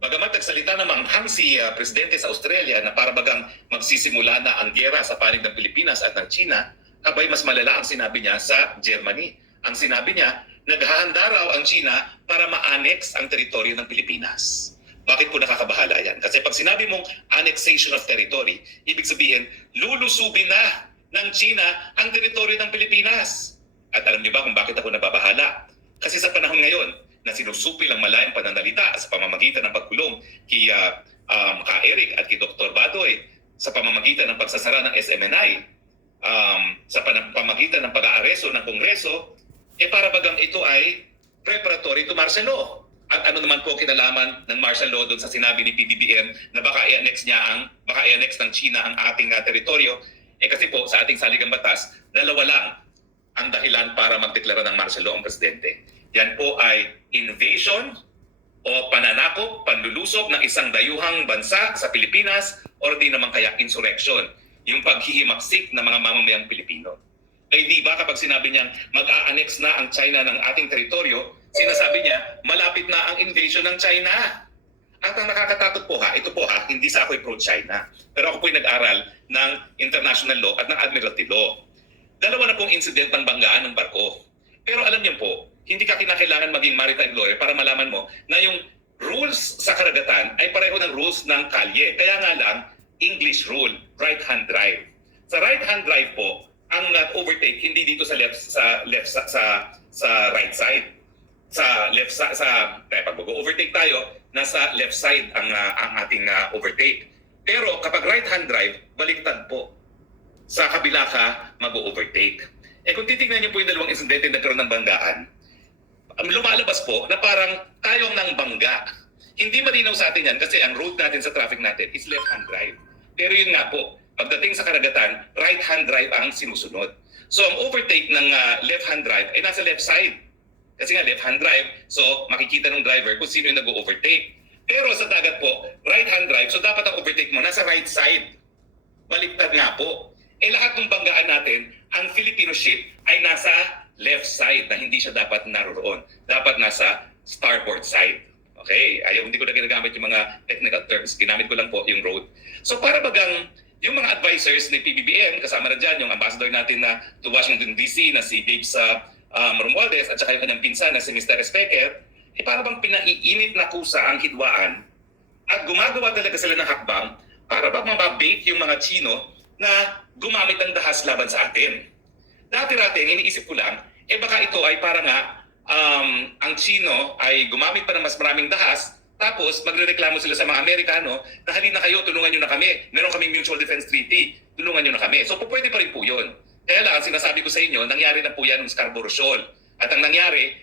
Bagamat nagsalita ng manghang si Presidente sa Australia na para bagang magsisimula na ang giyera sa panig ng Pilipinas at ng China, abay mas malala ang sinabi niya sa Germany. Ang sinabi niya, naghahanda raw ang China para ma-annex ang teritoryo ng Pilipinas. Bakit po nakakabahala yan? Kasi pag sinabi mong annexation of territory, ibig sabihin, lulusubin na ng China ang teritoryo ng Pilipinas. At alam niyo ba kung bakit ako nababahala? Kasi sa panahon ngayon, na sinusupil ang malayang pananalita sa pamamagitan ng pagkulong kay Ka Eric at kay Dr. Badoy, sa pamamagitan ng pagsasara ng SMNI, sa pamamagitan ng pag-aaresto ng Kongreso, para bagang ito ay preparatory to martial law. At ano naman po kinalaman ng martial law doon sa sinabi ni PBBM na baka i-annex ng China ang ating teritoryo? Kasi po sa ating saligang batas, dalawa lang ang dahilan para magdeklara ng martial law ang presidente. Yan po ay invasion o pananakop, panlulusob ng isang dayuhang bansa sa Pilipinas o di naman kaya insurrection, yung paghihimaksik ng mga mamamayang Pilipino. Di ba kapag sinabi niyang mag-a-annex na ang China ng ating teritoryo, sinasabi niya malapit na ang invasion ng China. At ang nakakatakot po ito po hindi sa ako'y pro-China, pero ako po'y nag-aral ng international law at ng admiralty law. Dalawa na pong incident ng banggaan ng barko. Pero alam niyo po, hindi ka kinakailangan maging maritime lawyer para malaman mo na yung rules sa karagatan ay pareho ng rules ng kalye. Kaya nga lang, English rule, right-hand drive. Sa right-hand drive po, ang overtake hindi dito sa right side. Pag mag-overtake tayo, nasa left side ang ating overtake. Pero kapag right-hand drive, baliktad po. Sa kabila ka mag-overtake. Kung titignan niyo po yung dalawang insidente na nagkaroon ng banggaan, lumalabas po na parang tayong ng bangga. Hindi malinaw sa atin yan kasi ang route natin sa traffic natin is left-hand drive. Pero yun nga po, pagdating sa karagatan, right-hand drive ang sinusunod. So ang overtake ng left-hand drive ay nasa left side. Kasi nga left-hand drive, so makikita ng driver kung sino yung nag-overtake. Pero sa dagat po, right-hand drive, so dapat ang overtake mo nasa right side. Baliktad nga po. Lahat ng banggaan natin, ang Filipino ship ay nasa left side na hindi siya dapat naroroon. Dapat nasa starboard side. Okay? Hindi ko na ginagamit yung mga technical terms. Ginamit ko lang po yung road. So para bagang yung mga advisors ni PBBM, kasama na dyan yung ambassador natin na to Washington DC na si Babes Romualdez at saka yung kanyang pinsan na si Mr. Specker, para bang pinaiinit na kusa ang hidwaan at gumagawa talaga sila ng hakbang para bang mababait yung mga Chino na gumamit ng dahas laban sa atin. Dati-dati, iniisip ko lang, baka ito ay para nga ang Chino ay gumamit pa ng mas maraming dahas, tapos magrereklamo sila sa mga Amerikano na halina kayo, tulungan nyo na kami. Meron kaming Mutual Defense Treaty, tulungan nyo na kami. So pwede pa rin po yun. Kaya lang, sinasabi ko sa inyo, nangyari na po yan ng Scarborough Shoal. At ang nangyari,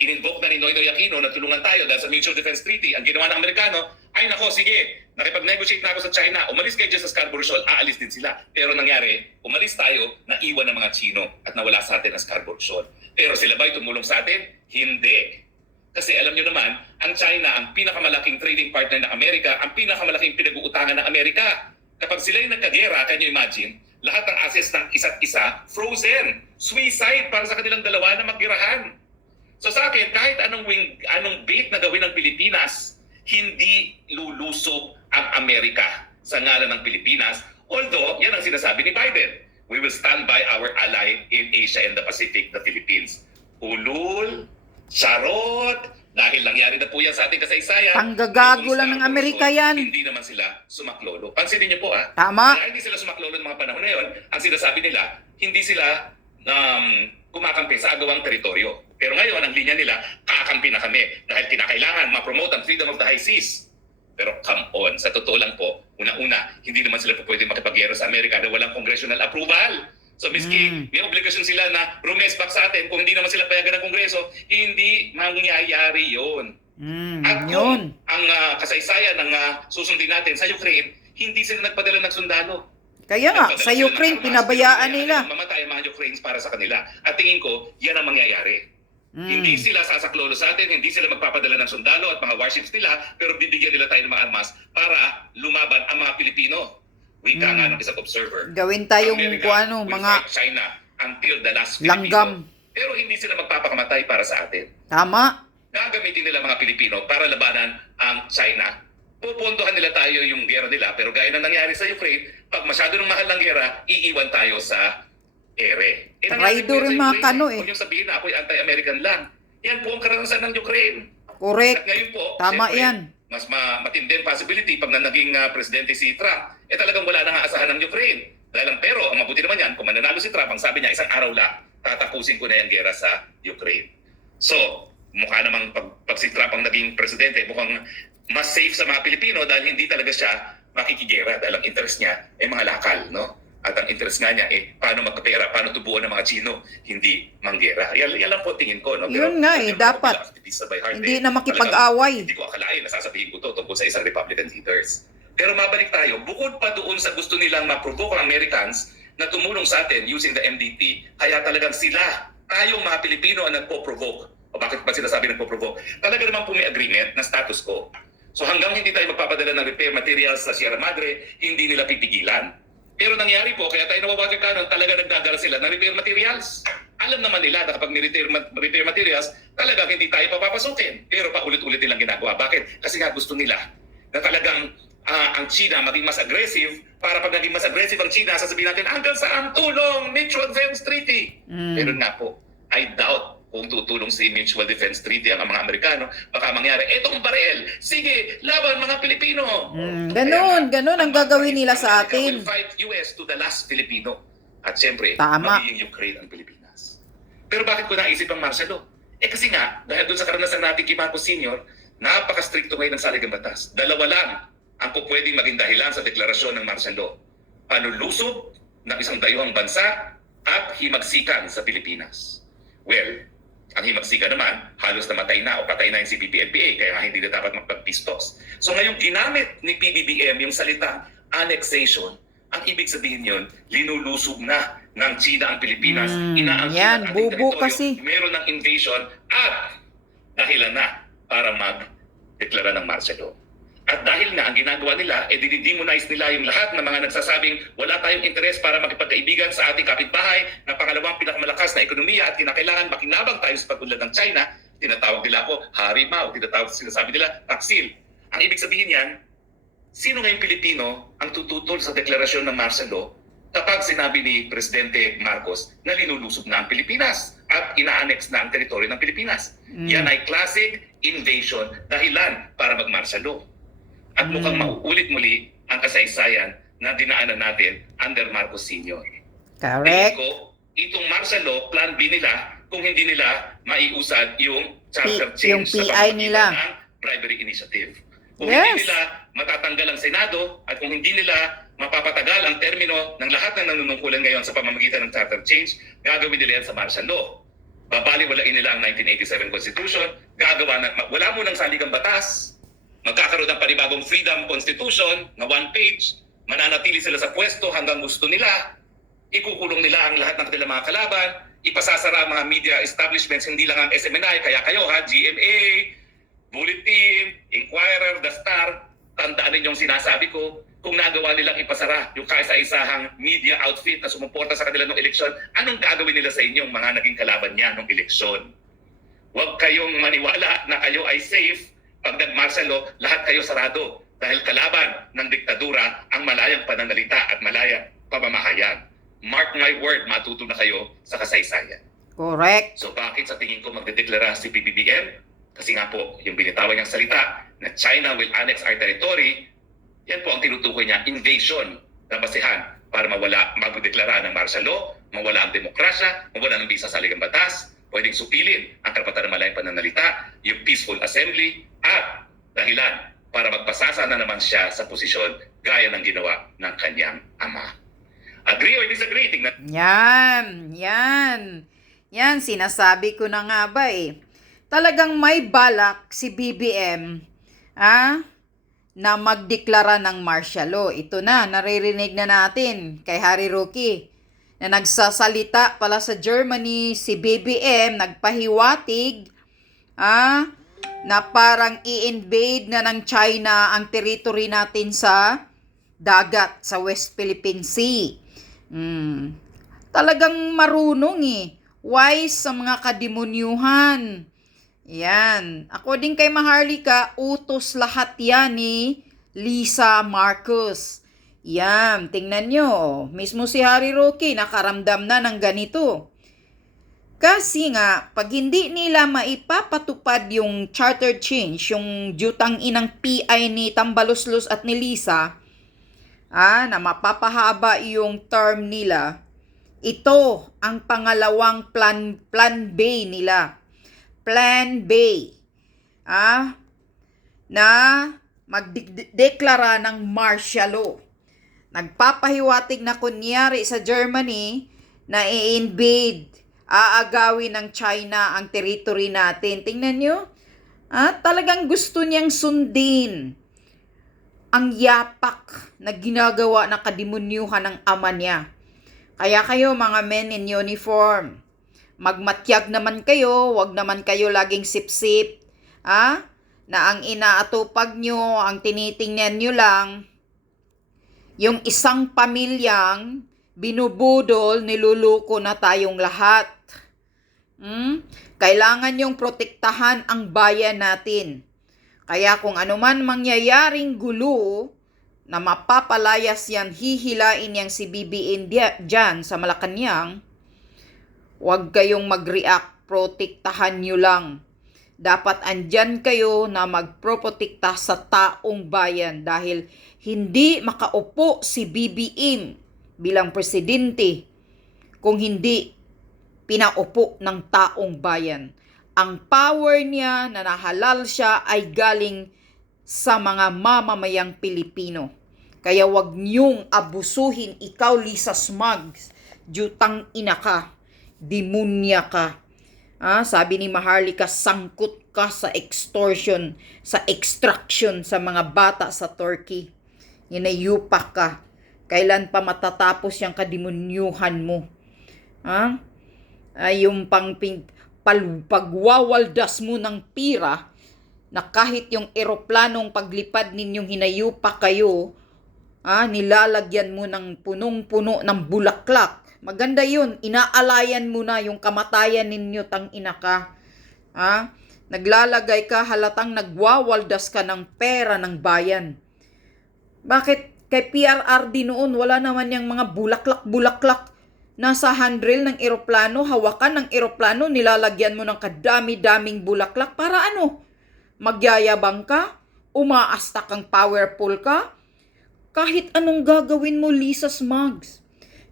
in-invoke na ni Noynoy Aquino na tulungan tayo dahil sa Mutual Defense Treaty. Ang ginawa ng Amerikano, ay nako, sige, nakipag-negotiate na ako sa China, umalis kayo dyan sa Scarborough Shoal, aalis din sila. Pero nangyari, umalis tayo, naiwan ng mga Chino at nawala sa atin ang Scarborough Shoal. Pero sila ba'y tumulong sa atin? Hindi. Kasi alam nyo naman, ang China, ang pinakamalaking trading partner ng Amerika, ang pinakamalaking pinag-uutangan ng Amerika. Kapag sila yung nagkagera, can you imagine, lahat ng assets ng isa't isa, frozen, suicide para sa kanilang dalawa na maggirahan. So sa akin, kahit anong bait na gawin ng Pilipinas, hindi lulusob ang Amerika sa ngalan ng Pilipinas. Although, yan ang sinasabi ni Biden. We will stand by our ally in Asia and the Pacific, the Philippines. Ulul, charot, dahil nangyari na po yan sa ating kasaysayan. Panggagago lang ng Amerika yan. Hindi naman sila sumaklolo. Pansinin niyo po Tama. Kaya hindi sila sumaklolo ng mga panahon na yun. Ang sinasabi nila, hindi sila kumakampi sa agawang teritoryo. Pero ngayon, ang linya nila, kakampi na kami dahil kinakailangan ma-promote ang freedom of the high seas. Pero come on, sa totoo lang po, una-una, hindi naman sila po pwede makipagyero sa Amerika na walang congressional approval. So miski may obligasyon sila na rumespak sa atin, kung hindi naman sila payagan ng Kongreso, hindi mangyayari yun. At kung ang kasaysayan ng susundin natin sa Ukraine, hindi sila nagpadala ng sundalo. Kaya nga, sa Ukraine, pinabayaan nila. Mamatay ang mga Ukrainians para sa kanila. At tingin ko, yan ang mangyayari. Hindi sila sasaklolo sa atin, hindi sila magpapadala ng sundalo at mga warships nila, pero bibigyan nila tayo ng mga armas para lumaban ang mga Pilipino. Wika nga ng isang observer. Gawin tayong America will mga fight China until the last langgam. Filipino. Pero hindi sila magpapakamatay para sa atin. Tama. gagamitin nila mga Pilipino para labanan ang China. Pupunduhan nila tayo yung gera nila, pero gaya ng nangyari sa Ukraine, pag masyado ng mahal ng gera, iiwan tayo sa ere. Nangyari po Traitor yan sa yung mga Ukraine. kano eh. Huwag niyong sabihin na ako'y anti-American lang. Yan po ang karanasan ng Ukraine. Correct. At ngayon po, Tama siyempre, yan. mas matindi ang possibility pag naging presidente si Trump, talagang wala nang aasahan ng Ukraine. Pero ang mabuti naman yan, kung mananalo si Trump, ang sabi niya, isang araw lang, tatapusin ko na yung gera sa Ukraine. So, mukha namang pag si Trump ang naging presidente, mukhang mas safe sa mga Pilipino dahil hindi talaga siya makikigera dahil ang interest niya ay mga lakal, no? At ang interest nga niya paano magkapera, paano tubuan ng mga Chino, hindi manggera. Yan lang po tingin ko, no? Yun nga dapat. Hindi na makipag-away. Hindi ko akalain na sasabihin ko to tungkol sa isang Republican leaders. Pero mabalik tayo, bukod pa doon sa gusto nilang ma-provoke ang Americans na tumulong sa atin using the MDT, kaya talagang sila, tayong mga Pilipino ang nagpo-provoke. O bakit ba sila sabi nagpo-provoke? Talaga naman po may agreement na status quo. So hanggang hindi tayo magpapadala ng repair materials sa Sierra Madre, hindi nila pipigilan. Pero nangyari po, kaya tayo nawawagan kanon, talaga nagdadala sila ng repair materials. Alam naman nila na kapag repair materials, talaga hindi tayo papapasukin. Pero paulit-ulit nilang ginagawa. Bakit? Kasi nga gusto nila na talagang ang China maging mas aggressive para pag naging mas aggressive ang China, sasabihin natin, hanggang saan tulong? Mutual Defense Treaty. Pero nga po, I doubt kung tutulong si Mutual Defense Treaty ang mga Amerikano, baka mangyari, etong barel, sige, laban mga Pilipino. Ganun ang gagawin nila sa atin. Will fight US to the last Filipino. At siyempre, Tama. magiging Ukraine ang Pilipinas. Pero bakit ko naisip ang martial law? Kasi nga, dahil doon sa karanasan natin kay Marcos Sr., napaka-stricto ngayon ng saligang batas. Dalawa lang ang pwedeng maging dahilan sa deklarasyon ng martial law. Panulusob ng isang dayuhang bansa at himagsikan sa Pilipinas. Well, ang himagsikan naman, halos namatay na o patay na yung si PBBM, kaya nga hindi na dapat magpagpistos. So ngayon, ginamit ni PBBM yung salita annexation. Ang ibig sabihin yun, linulusob na ng China ang Pilipinas. Inaangkin yan, ang ating bubo teritoryo. kasi. Meron ng invasion at dahilan na para mag-deklara ng martial law. At dahil nga ang ginagawa nila, dinidemonize nila yung lahat ng mga nagsasabing wala tayong interes para makipagkaibigan sa ating kapitbahay na pangalawang pinakamalakas na ekonomiya at kinakailangan makinabang tayo sa pag-unlad ng China. Tinatawag nila ako Harimaw, sinasabi nila Taksil. Ang ibig sabihin yan, sino ngayong Pilipino ang tututol sa deklarasyon ng martial law kapag sinabi ni Presidente Marcos na linulusob na ang Pilipinas at ina-annex na ang teritoryo ng Pilipinas? Yan ay classic invasion, dahilan para mag-martial law. At mukhang mauulit muli ang kasaysayan na dinaanan natin under Marcos Sr. Correct. Itong martial law, plan B nila kung hindi nila maiusad yung charter Yung change sa PI pamamagitan nila. ng bribery initiative. Kung Yes. hindi nila matatanggal ang Senado at kung hindi nila mapapatagal ang termino ng lahat ng nanunungkulan ngayon sa pamamagitan ng charter change, gagawin nila yan sa martial law. Babaliwalain nila ang 1987 Constitution, wala mo ng saligang batas, magkakaroon ng panibagong Freedom Constitution na one page, mananatili sila sa pwesto hanggang gusto nila, ikukulong nila ang lahat ng kanilang mga kalaban, ipasasara ang mga media establishments, hindi lang ang SMNI, kaya kayo GMA, Bulletin, Inquirer, The Star, tandaan ninyong sinasabi ko, kung nagawa nilang ipasara yung kaisa-isahang media outfit na sumuporta sa kanila ng eleksyon, anong gagawin nila sa inyong mga naging kalaban niya ng eleksyon? Huwag kayong maniwala na kayo ay safe. Pag nag-martial law, lahat kayo sarado dahil kalaban ng diktadura ang malayang pananalita at malayang pamamahayan. Mark my word, matuto na kayo sa kasaysayan. Correct. So bakit sa tingin ko magdedeklara si PBBM? Kasi nga po, yung binitawan niyang salita na China will annex our territory, yan po ang tinutukoy niya, invasion na basehan para magdeklara ng martial law, mawala ang demokrasya, mawala ng bisa sa saligang batas, pwedeng supilin ang karapatan ng malayang pananalita, yung peaceful assembly, at dahilan para magpasasa na naman siya sa posisyon gaya ng ginawa ng kanyang ama. Agree or disagree? Tingnan. Yan, sinasabi ko na nga ba eh. Talagang may balak si BBM na magdeklara ng martial law. Ito na, naririnig na natin kay Harry Roque na nagsasalita pala sa Germany si BBM, nagpahiwatig na parang i-invade na ng China ang territory natin sa dagat, sa West Philippine Sea. Talagang marunong eh. Wise sa mga kademonyuhan. Yan. According kay Maharlika, utos lahat yan ni Lisa Marcos. Yan, tingnan nyo. Mismo si Harry Roque nakaramdam na ng ganito. Kasi nga, pag hindi nila maipapatupad yung charter change, yung jutang inang PI ni Tambaloslos at ni Lisa, na mapapahaba yung term nila, ito ang pangalawang plan B nila. Plan B. Na magdeklara ng martial law. Nagpapahiwatig na kunyari sa Germany na i-invade, aagawin ng China ang territory natin. Tingnan nyo, talagang gusto niyang sundin ang yapak na ginagawa na kadimunyuhan ng ama niya. Kaya kayo mga men in uniform, magmatyag naman kayo, wag naman kayo laging sip-sip, na ang inaatupag nyo, ang tinitingnan nyo lang, yung isang pamilyang binubudol, niluluko na tayong lahat. Kailangan yung protektahan ang bayan natin. Kaya kung anuman mangyayaring gulo, na mapapalayas yan, hihilain yang si BBM dyan sa Malacanang, huwag kayong mag-react, protektahan nyo lang. Dapat andyan kayo na magproprotekta sa taong bayan dahil hindi makaupo si BBM bilang presidente kung hindi pinaupo ng taong bayan. Ang power niya na nahalal siya ay galing sa mga mamamayang Pilipino. Kaya wag niyong abusuhin, ikaw Lisa Smugs, jutang ina ka, demonya ka. Sabi ni Maharlika, sangkot ka sa extortion, sa extraction sa mga bata sa Turkey. Inayupak ka. Kailan pa matatapos yung kademonyuhan mo? Yung pagwawaldas mo ng pira, na kahit yung eroplanong paglipad ninyong hinayupak kayo, nilalagyan mo ng punong-puno ng bulaklak. Maganda yun, inaalayan mo na yung kamatayan ninyo, tang ina ka. Naglalagay ka, halatang nagwawaldas ka ng pera ng bayan. Bakit kay PRRD noon, wala naman yung mga bulaklak-bulaklak? Nasa handrail ng eroplano, hawakan ng eroplano, nilalagyan mo ng kadami-daming bulaklak. Para ano? Magyayabang ka? Umaasta kang powerful ka? Kahit anong gagawin mo, Lisa Smugs,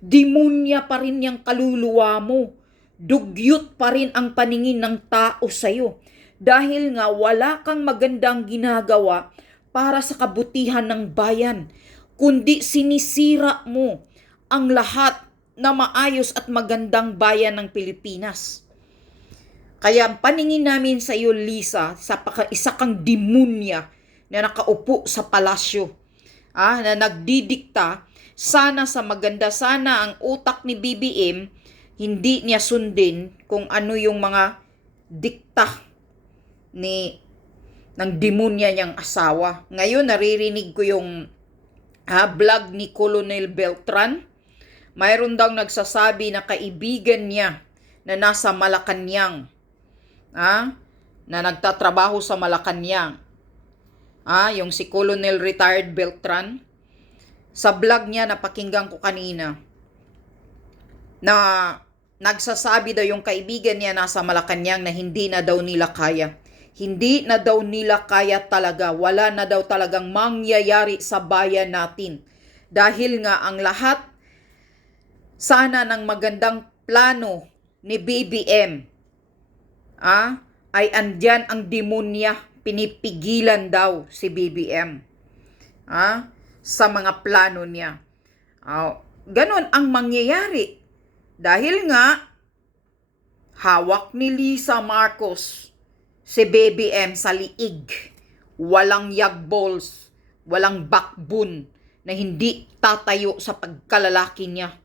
demonya pa rin yung kaluluwa mo. Dugyot pa rin ang paningin ng tao sa'yo. Dahil nga wala kang magandang ginagawa para sa kabutihan ng bayan, kundi sinisira mo ang lahat na maayos at magandang bayan ng Pilipinas. Kaya ang paningin namin sa iyo, Lisa, isa kang demonya na nakaupo sa palasyo, na nagdidikta. Sana sa maganda, sana ang utak ni BBM, hindi niya sundin kung ano yung mga dikta ng demonya niyang asawa. Ngayon, naririnig ko yung vlog ni Colonel Beltran. Mayroon daw nagsasabi na kaibigan niya na nasa Malacanang, na nagtatrabaho sa Malacanang, yung si Colonel Retired Beltran. Sa vlog niya, napakinggan ko kanina, na nagsasabi daw yung kaibigan niya nasa Malacanang na hindi na daw nila kaya. Hindi na daw nila kaya talaga. Wala na daw talagang mangyayari sa bayan natin. Dahil nga ang lahat sana ng magandang plano ni BBM, ay andyan ang demonya, pinipigilan daw si BBM sa mga plano niya. Ganon ang mangyayari. Dahil nga, hawak ni Lisa Marcos si BBM sa liig. Walang yagballs, walang backbone na hindi tatayo sa pagkalalaki niya.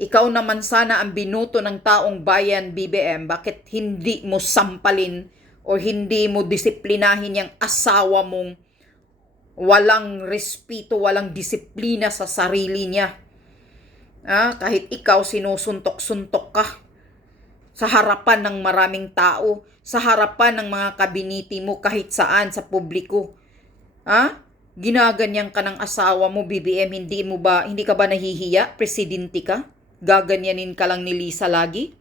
Ikaw naman sana ang binuto ng taong bayan, BBM. Bakit hindi mo sampalin o hindi mo disiplinahin yung asawa mong walang respeto, walang disiplina sa sarili niya? Kahit ikaw sinusuntok-suntok ka sa harapan ng maraming tao, sa harapan ng mga kabiniti mo kahit saan sa publiko. Ha? Ginaganyan ka ng asawa mo, BBM, hindi ka ba nahihiya? Presidente ka? Gaganyanin ka lang ni Lisa lagi?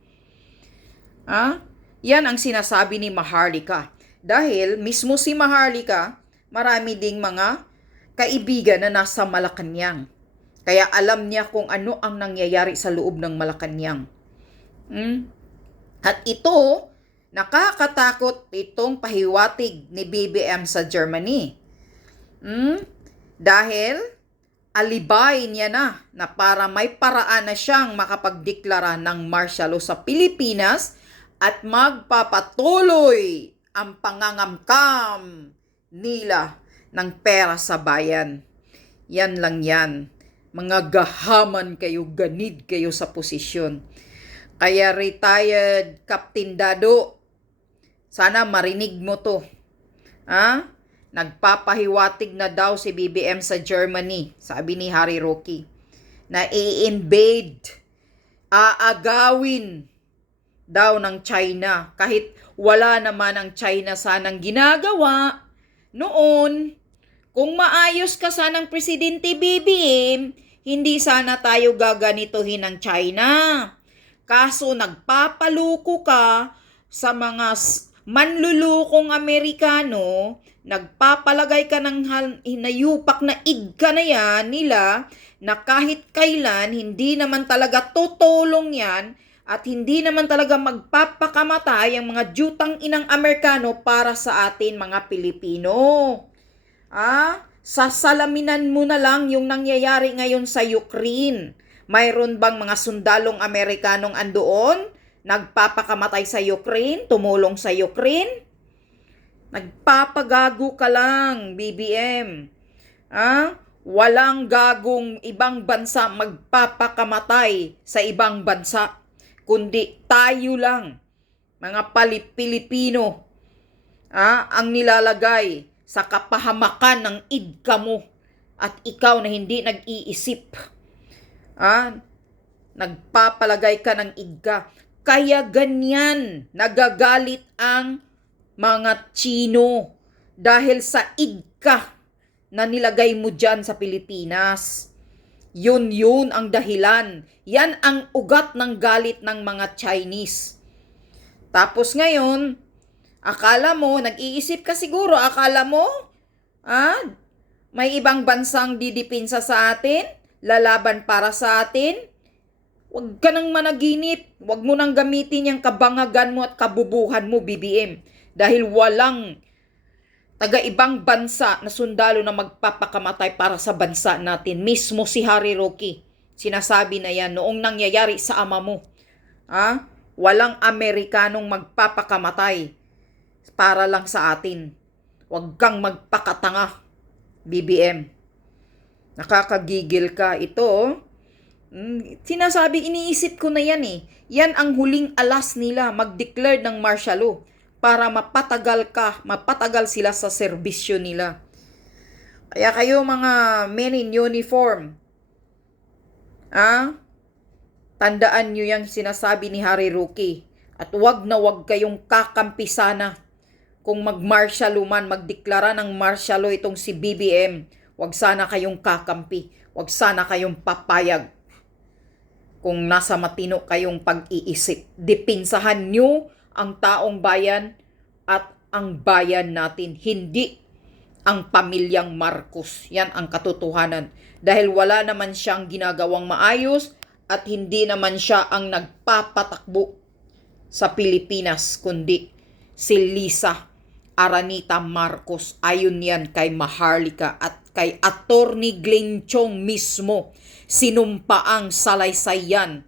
Ha? Yan ang sinasabi ni Maharlika. Dahil mismo si Maharlika, marami ding mga kaibigan na nasa Malacanang. Kaya alam niya kung ano ang nangyayari sa loob ng Malacanang. At ito, nakakatakot itong pahiwatig ni BBM sa Germany. Dahil alibay niya na para may paraan na siyang makapagdeklara ng martial law sa Pilipinas at magpapatuloy ang pangangamkam nila ng pera sa bayan. Yan lang yan. Mga gahaman kayo, ganid kayo sa posisyon. Kaya retired Captain Dado, sana marinig mo to. Nagpapahiwatig na daw si BBM sa Germany, sabi ni Harry Roque, na i-invade, aagawin daw ng China kahit wala naman ang China sanang ginagawa noon. Kung maayos ka sanang Presidente BBM, hindi sana tayo gaganituhin ng China. Kaso nagpapaluko ka sa mga manlulukong Amerikano, nagpapalagay ka ng hinayupak na igka na yan nila na kahit kailan hindi naman talaga tutulong yan at hindi naman talaga magpapakamatay ang mga jutang inang Amerikano para sa atin mga Pilipino. Sasalaminan mo na lang yung nangyayari ngayon sa Ukraine. Mayroon bang mga sundalong Amerikanong andoon? Nagpapakamatay sa Ukraine? Tumulong sa Ukraine? Nagpapagago ka lang, BBM. Walang gagong ibang bansa magpapakamatay sa ibang bansa, kundi tayo lang, mga Pilipino, ang nilalagay sa kapahamakan ng idka mo at ikaw na hindi nag-iisip. Nagpapalagay ka ng idka. Kaya ganyan nagagalit ang mga Chino dahil sa idka na nilagay mo dyan sa Pilipinas. Yun ang dahilan. Yan ang ugat ng galit ng mga Chinese. Tapos ngayon, akala mo, nag-iisip ka siguro, akala mo, may ibang bansang didipinsa sa atin, lalaban para sa atin. Huwag ka nang managinip, huwag mo nang gamitin yung kabangagan mo at kabubuhan mo, BBM. Dahil walang taga-ibang bansa na sundalo na magpapakamatay para sa bansa natin. Mismo si Harry Roque, sinasabi na yan noong nangyayari sa ama mo. Walang Amerikanong magpapakamatay para lang sa atin. Huwag kang magpakatanga, BBM. Nakakagigil ka. Ito, sinasabi, iniisip ko na yan eh. Yan ang huling alas nila, mag-declare ng martial law para mapatagal sila sa serbisyo nila. Kaya kayo mga men in uniform, tandaan nyo yung sinasabi ni Harry Roque. At wag kayong kakampi sana. Kung mag-martial law man, magdeklara ng martial law itong si BBM, wag sana kayong kakampi. Wag sana kayong papayag. Kung nasa matino kayong pag-iisip, dipinsahan nyo ang taong bayan at ang bayan natin, hindi ang pamilyang Marcos. Yan ang katotohanan. Dahil wala naman siyang ginagawang maayos at hindi naman siya ang nagpapatakbo sa Pilipinas, kundi si Lisa Aranita Marcos. Ayon yan kay Maharlika at kay Attorney Glenn Chong mismo. Sinumpaang salaysayan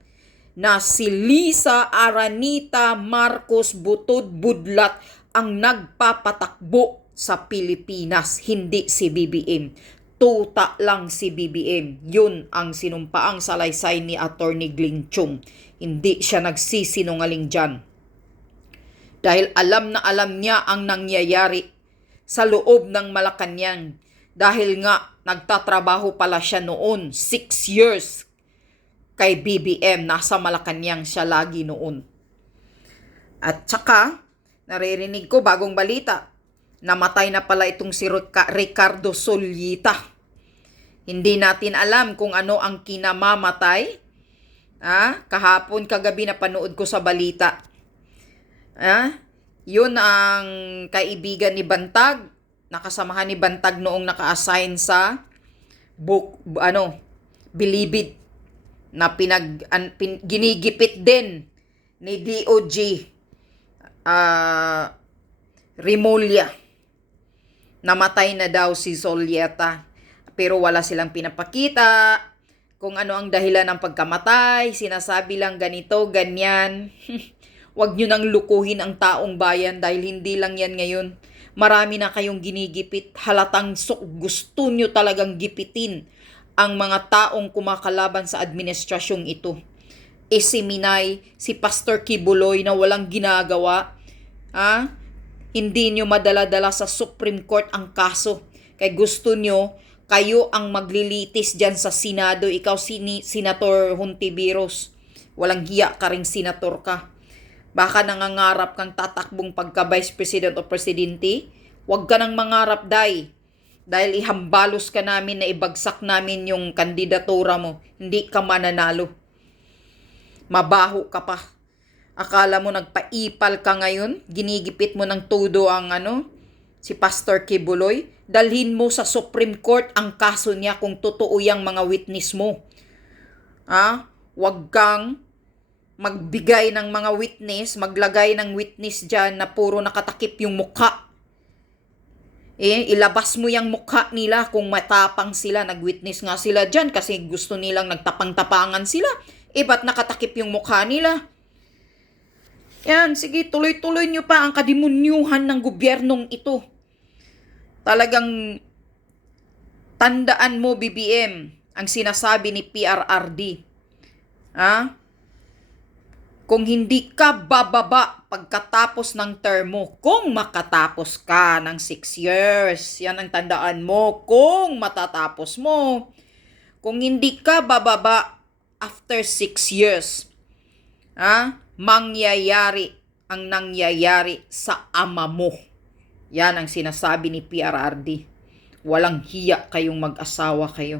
na si Lisa Aranita Marcos butod budlat ang nagpapatakbo sa Pilipinas, hindi si BBM. Tuta lang si BBM. Yun ang sinumpaang salaysay ni Attorney Glenn Chong. Hindi siya nagsisinungaling dyan. Dahil alam na alam niya ang nangyayari sa loob ng Malacanang. Dahil nga nagtatrabaho pala siya noon, 6 years kay BBM, nasa Malacanang siya lagi noon. At saka, naririnig ko bagong balita, namatay na pala itong si Ricardo Solita. Hindi natin alam kung ano ang kinamamatay. Kahapon, kagabi na panood ko sa balita. Yun ang kaibigan ni Bantag, nakasamahan ni Bantag noong naka-assign sa Bilibid na ginigipit din ni DOJ Rimulya. Namatay na daw si Solieta, pero wala silang pinapakita kung ano ang dahilan ng pagkamatay. Sinasabi lang ganito, ganyan. Huwag nyo nang lukuhin ang taong bayan dahil hindi lang yan ngayon. Marami na kayong ginigipit. Halatang gusto nyo talagang gipitin ang mga taong kumakalaban sa administrasyong ito. Si Minay, si Pastor Kibuloy na walang ginagawa. Hindi nyo madala-dala sa Supreme Court ang kaso. Kaya gusto nyo, kayo ang maglilitis dyan sa Senado. Ikaw, Senator Hontiveros. Walang hiya ka ring senator ka. Baka nangangarap kang tatakbong pagka-Vice President o Presidente. Huwag ka nang mangarap, Day. Dahil ihambalos ka namin na ibagsak namin yung kandidatura mo. Hindi ka mananalo. Mabaho ka pa. Akala mo nagpaipal ka ngayon? Ginigipit mo ng todo ang si Pastor Kibuloy? Dalhin mo sa Supreme Court ang kaso niya kung totoo yung mga witness mo. Huwag kang magbigay ng mga witness, maglagay ng witness dyan na puro nakatakip yung mukha. Ilabas mo yung mukha nila kung matapang sila. Nag-witness nga sila dyan kasi gusto nilang nagtapang-tapangan sila. Ba't nakatakip yung mukha nila? Yan, sige, tuloy-tuloy nyo pa ang kadimunyuhan ng gobyernong ito. Talagang tandaan mo, BBM, ang sinasabi ni PRRD. Kung hindi ka bababa pagkatapos ng term mo, kung makatapos ka ng 6 years, yan ang tandaan mo, kung matatapos mo. Kung hindi ka bababa after 6 years, mangyayari ang nangyayari sa ama mo. Yan ang sinasabi ni PRRD. Walang hiya kayong mag-asawa kayo.